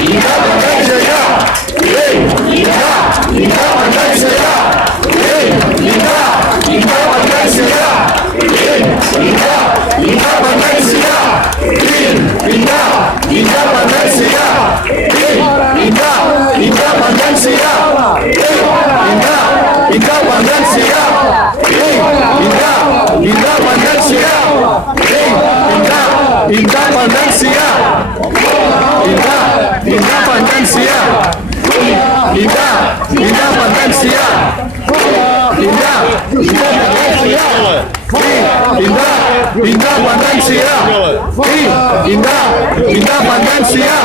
Indah pandang saya. Indah, indah pandang saya. Indah, indah pandang saya. Indah, indah pandang saya. Indah, indah pandang saya. Indah, indah pandang saya. Indah, indah pandang saya. Indah, indah pandang saya. Indah, indah pandang saya. Indah, indah pandang saya. Indah, indah pandang saya. Indah, indah pandang saya. Indah, indah pandang saya. Indah, indah pandang saya.